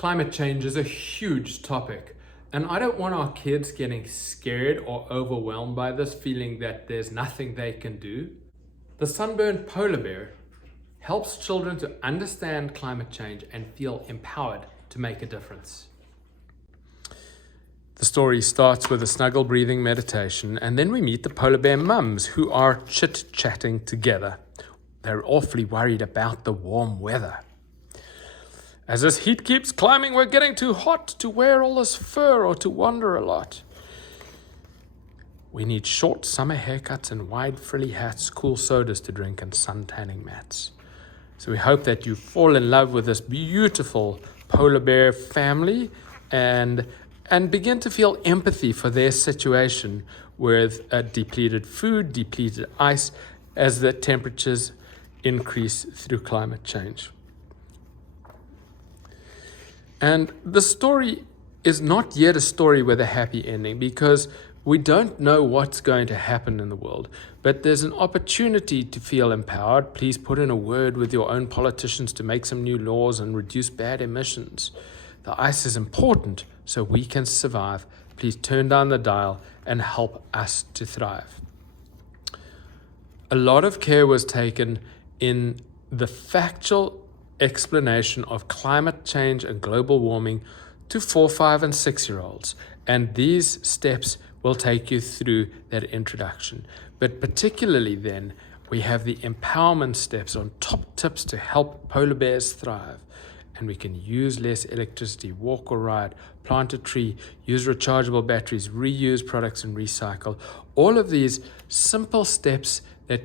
Climate change is a huge topic, and I don't want our kids getting scared or overwhelmed by this, feeling that there's nothing they can do. The Sunburnt polar bear helps children to understand climate change and feel empowered to make a difference. The story starts with a snuggle breathing meditation, and then we meet the polar bear mums who are chit-chatting together. They're awfully worried about the warm weather. As this heat keeps climbing, we're getting too hot to wear all this fur or to wander a lot. We need short summer haircuts and wide frilly hats, cool sodas to drink, and sun tanning mats. So we hope that you fall in love with this beautiful polar bear family and begin to feel empathy for their situation with depleted food, depleted ice, as the temperatures increase through climate change. And the story is not yet a story with a happy ending, because we don't know what's going to happen in the world, but there's an opportunity to feel empowered. Please put in a word with your own politicians to make some new laws and reduce bad emissions. The ice is important so we can survive. Please turn down the dial and help us to thrive. A lot of care was taken in the factual explanation of climate change and global warming to 4, 5, and 6-year-olds. And these steps will take you through that introduction. But particularly then, we have the empowerment steps on top tips to help polar bears thrive. And we can use less electricity, walk or ride, plant a tree, use rechargeable batteries, reuse products, and recycle. All of these simple steps that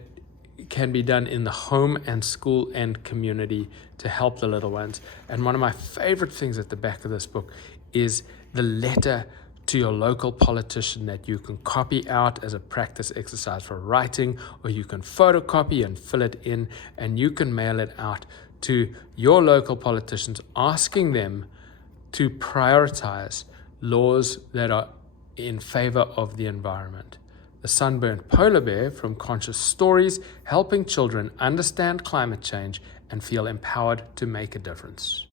can be done in the home and school and community to help the little ones. And one of my favorite things at the back of this book is the letter to your local politician that you can copy out as a practice exercise for writing, or you can photocopy and fill it in, and you can mail it out to your local politicians, asking them to prioritize laws that are in favor of the environment. The Sunburnt polar bear from Conscious Stories, helping children understand climate change and feel empowered to make a difference.